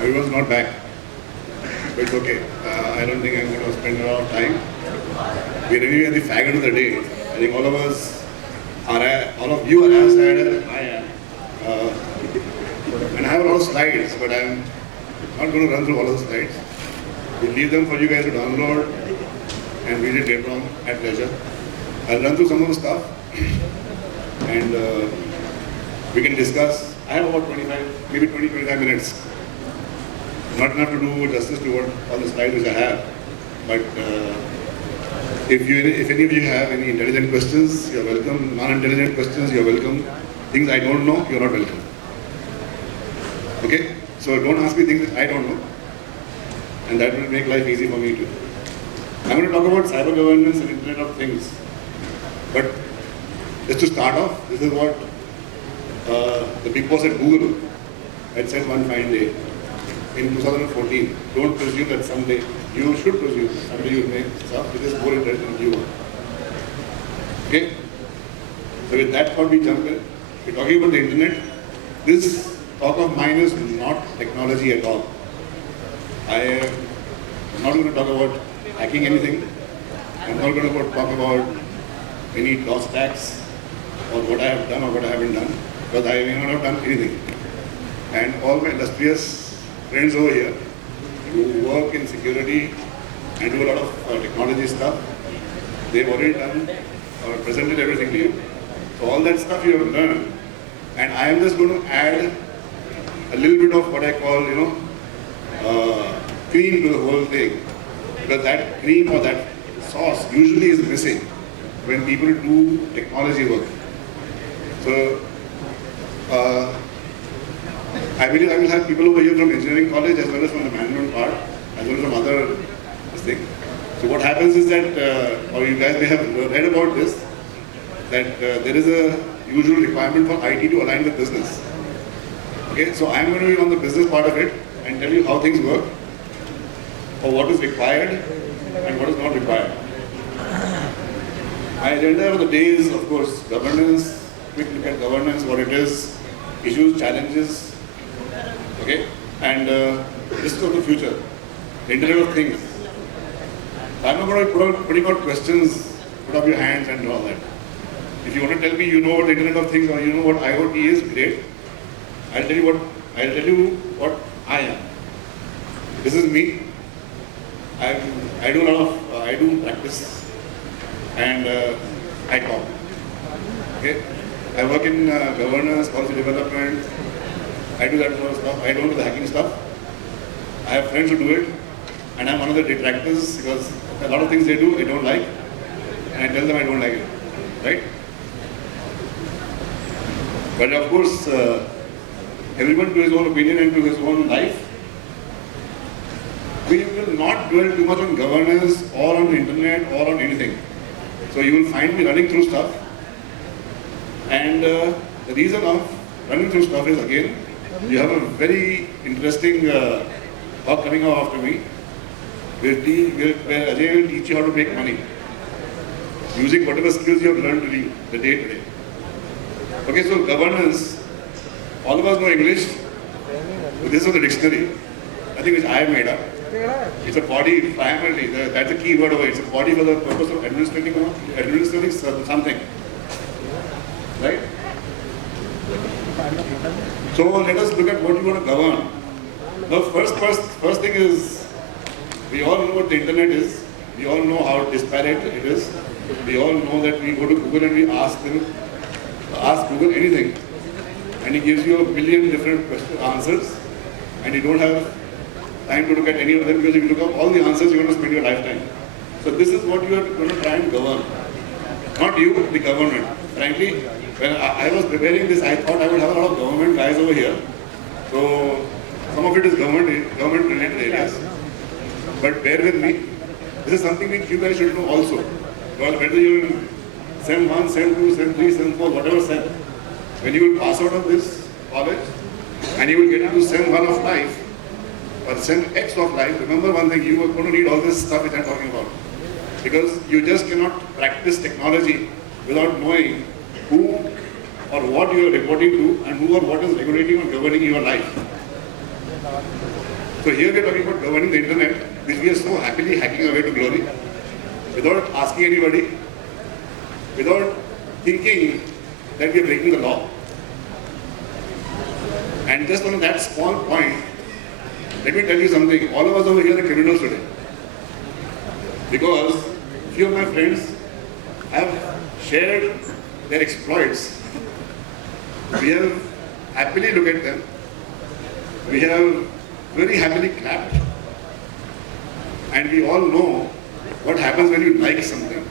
Everyone's not back. But it's okay. I don't think I'm going to spend a lot of time. We're anyway at the faggot of the day. I think all of us are, all of you are as sad as I am. And I have a lot of slides, but I'm not going to run through all of the slides. We'll leave them for you guys to download and read it later on at leisure. I'll run through some of the stuff and we can discuss. I have about 25, maybe 20-25 minutes. Not enough to do justice to what all the slides which I have. But if any of you have any intelligent questions, you're welcome. Non-intelligent questions, you're welcome. Things I don't know, you're not welcome. Okay? So don't ask me things that I don't know. And that will make life easy for me too. I'm going to talk about cyber governance and Internet of Things. But just to start off, this is what the big boss at Google had said one fine day in 2014. Don't presume that someday, you should presume, someday you will make stuff which is more intelligent than you are. Okay? So with that thought we jump in. We're talking about the internet. This talk of mine is not technology at all. I am not going to talk about hacking anything. I'm not going to talk about any DOS attacks or what I have done or what I haven't done, because I may not have done anything. And all my illustrious friends over here who work in security and do a lot of technology stuff, they've already done or presented everything to you. So all that stuff you have learned, and I am just going to add a little bit of what I call, cream to the whole thing, because that cream or that sauce usually is missing when people do technology work. So I believe I will have people over here from engineering college as well as from the management part, as well as from other things. So what happens is that, or you guys may have read about this, that there is a usual requirement for IT to align with business. Okay, so I am going to be on the business part of it and tell you how things work, or what is required and what is not required. My agenda for the day is, of course, governance, quick look at governance, what it is, issues, challenges, okay, and this is of the future, the Internet of Things. I'm not going to putting out questions, put up your hands and all that. If you want to tell me you know what the Internet of Things or you know what IoT is, great. I'll tell you what I am. This is me. I do a lot of I do practice and I talk. Okay, I work in governance, policy development. I do that sort of stuff. I don't do the hacking stuff. I have friends who do it, and I'm one of the detractors because a lot of things they do I don't like, and I tell them I don't like it, right? But of course, everyone to his own opinion and to his own life. We will not dwell too much on governance or on the internet or on anything. So you will find me running through stuff. And the reason of running through stuff is, again, you have a very interesting talk coming up after me, where Ajay will teach you how to make money using whatever skills you have learned during the day today. Okay, so governance, all of us know English. This is the dictionary, I think which I have made up. It's a body primarily, that's the key word over it. It's a body for the purpose of administrating something. Right? So let us look at what you want to govern. The first thing is, we all know what the internet is. We all know how disparate it is. We all know that we go to Google and we ask Google anything, and he gives you a billion different answers, and you don't have time to look at any of them, because if you look up all the answers, you're going to spend your lifetime. So this is what you are going to try and govern. Not you, the government. Frankly, when I was preparing this, I thought I would have a lot of government guys over here. So some of it is government related areas. But bear with me. This is something that you guys should know also. Well, whether you're in SEM 1, SEM 2, SEM 3, SEM 4, whatever SEM, when you will pass out of this college and you will get into SEM 1 of life, or SEM X of life, remember one thing, you are going to need all this stuff which I am talking about. Because you just cannot practice technology without knowing who or what you are reporting to and who or what is regulating or governing your life. So here we are talking about governing the internet, which we are so happily hacking away to glory, without asking anybody, without thinking that we are breaking the law. And just on that small point, let me tell you something. All of us over here are criminals today. Because few of my friends have shared their exploits. We have happily looked at them. We have very happily clapped. And we all know what happens when you like something.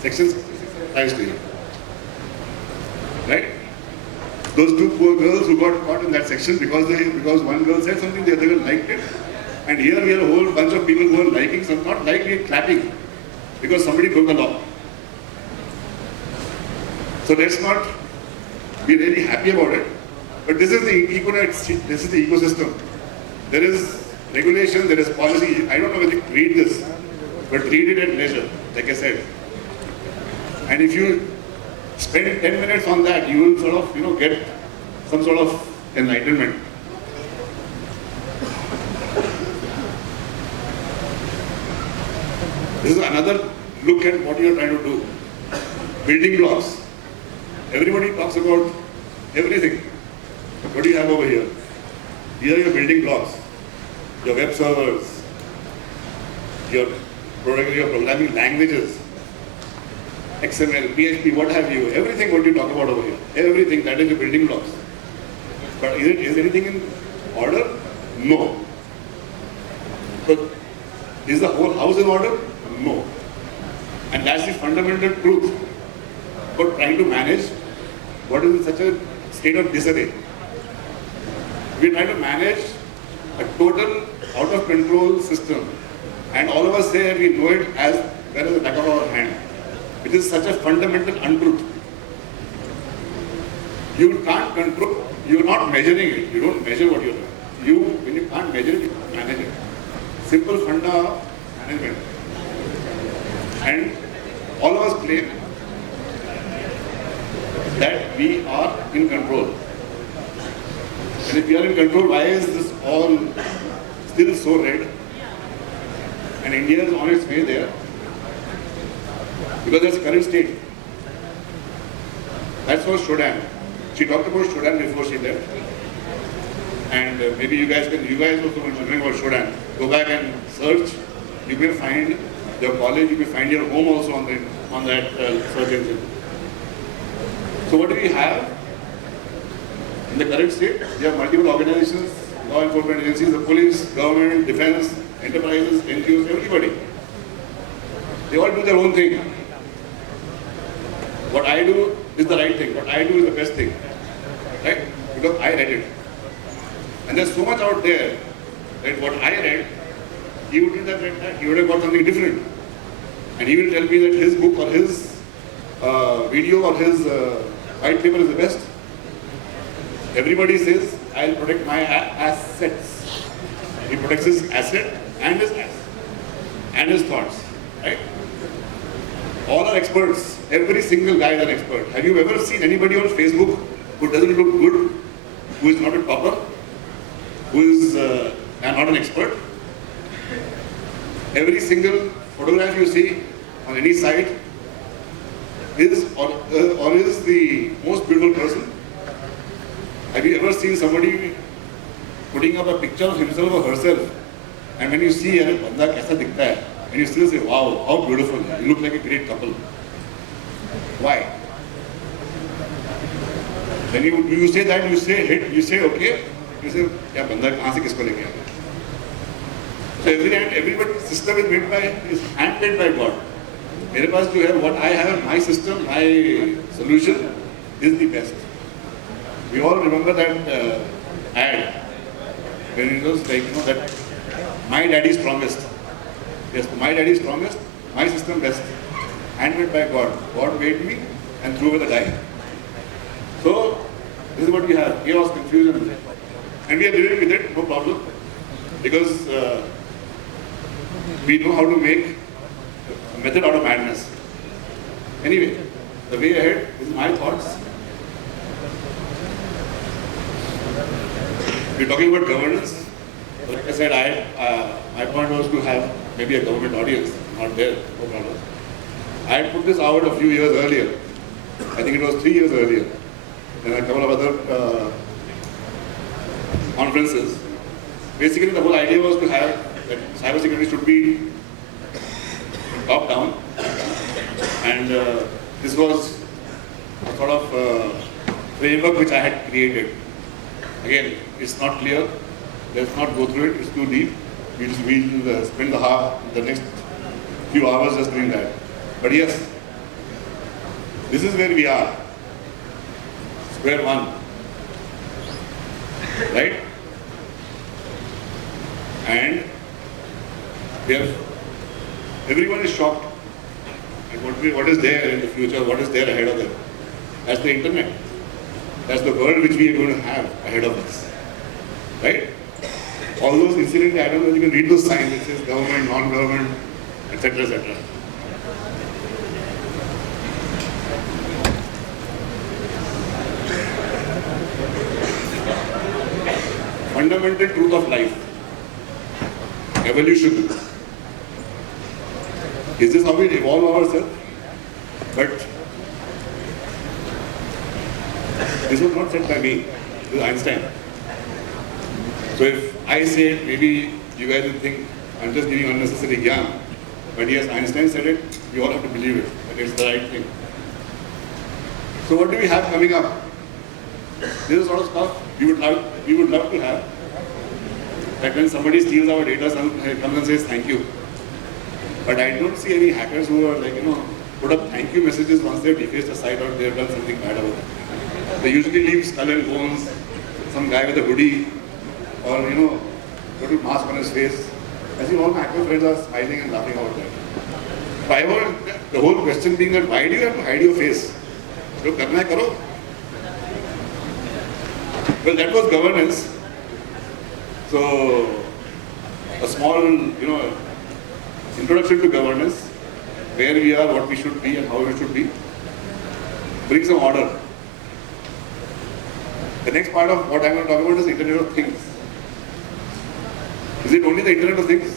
Section 66 applies to you. Right? Those two poor girls who got caught in that section because one girl said something, the other girl liked it. And here we are a whole bunch of people who are liking something, not liking, clapping, because somebody broke the law. So let's not be really happy about it. But this is the ecosystem. There is regulation, there is policy. I don't know whether you read this, but read it at leisure, like I said. And if you spend 10 minutes on that, you will sort of, get some sort of enlightenment. This is another look at what you are trying to do. Building blocks. Everybody talks about everything. What do you have over here? Here are your building blocks. Your web servers, your programming languages, XML, PHP, what have you, everything what you talk about over here, everything, that is your building blocks. But is anything in order? No. So is the whole house in order? No. And that's the fundamental truth about trying to manage what is in such a state of disarray. We are trying to manage a total out of control system, and all of us say we know it as well as the back of our hand. It is such a fundamental untruth. You can't control, you're not measuring it, you don't measure what you're doing. When you can't measure it, you can't manage it. Simple funda of management. And all of us claim that we are in control. And if we are in control, why is this all still so red? And India is on its way there. Because that's the current state. That's how Shodan. She talked about Shodan before she left. And maybe you guys also wondering about Shodan. Go back and search. You may find your college, you may find your home also on that search engine. So what do we have? In the current state, we have multiple organizations, law enforcement agencies, the police, government, defense, enterprises, NGOs, everybody. They all do their own thing. What I do is the right thing. What I do is the best thing. Right? Because I read it. And there's so much out there that what I read, he wouldn't have read that. He would have got something different. And he will tell me that his book or his video or his white paper is the best. Everybody says, I'll protect my assets. He protects his asset and his ass and his thoughts. Right? All are experts. Every single guy is an expert. Have you ever seen anybody on Facebook who doesn't look good, who is not a topper, who is not an expert? Every single photograph you see on any site is or is the most beautiful person. Have you ever seen somebody putting up a picture of himself or herself, and when you see a banda kaisa dikhta hai, and you still say, wow, how beautiful, you look like a great couple. Why? Then you say that, you say okay, you say, yeah, banda kahan se kisko leke aaya? So everybody's system is handmade by God. मेरे पास जो है, what I have, my system, my solution is the best. We all remember that ad when it was like, that my daddy is strongest. Yes, my daddy is strongest, my system best. Handmade by God. God made me and threw away the die. So, this is what we have, chaos, confusion. And we are dealing with it, no problem. Because we know how to make a method out of madness. Anyway, the way ahead is my thoughts. We're talking about governance. Like I said, said, my point was to have maybe a government audience, not there, no problem. I had put this out a few years earlier. I think it was 3 years earlier. And a couple of other conferences. Basically, the whole idea was to have that cybersecurity should be top down. And this was a sort of framework which I had created. Again, it's not clear. Let's not go through it. It's too deep. We'll spend the next few hours just doing that. But yes, this is where we are. Square one. Right? And everyone is shocked at what is there in the future, what is there ahead of them. That's the internet. That's the world which we are going to have ahead of us. Right? All those incidents, I don't know, you can read those signs, it says government, non-government, etc., etc. Fundamental truth of life. Evolution. Is this how we evolve ourselves? But this was not said by me, it was Einstein. So if I say it, maybe you guys will think I'm just giving unnecessary gyan. But yes, Einstein said it, we all have to believe it, that it's the right thing. So what do we have coming up? This is sort of stuff we would love to have. Like when somebody steals our data, someone comes and says thank you. But I don't see any hackers who are like, put up thank you messages once they've defaced a site or they've done something bad about it. They usually leave skull and bones, some guy with a hoodie, or total mask on his face. I see all my hacker friends are smiling and laughing about that. The whole question being that why do you have to hide your face? Jo karna hai karo. Well, that was governance. So, a small, introduction to governance, where we are, what we should be and how we should be, bring some order. The next part of what I'm going to talk about is Internet of Things. Is it only the Internet of Things?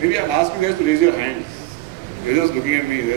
Maybe I'll ask you guys to raise your hands. You're just looking at me.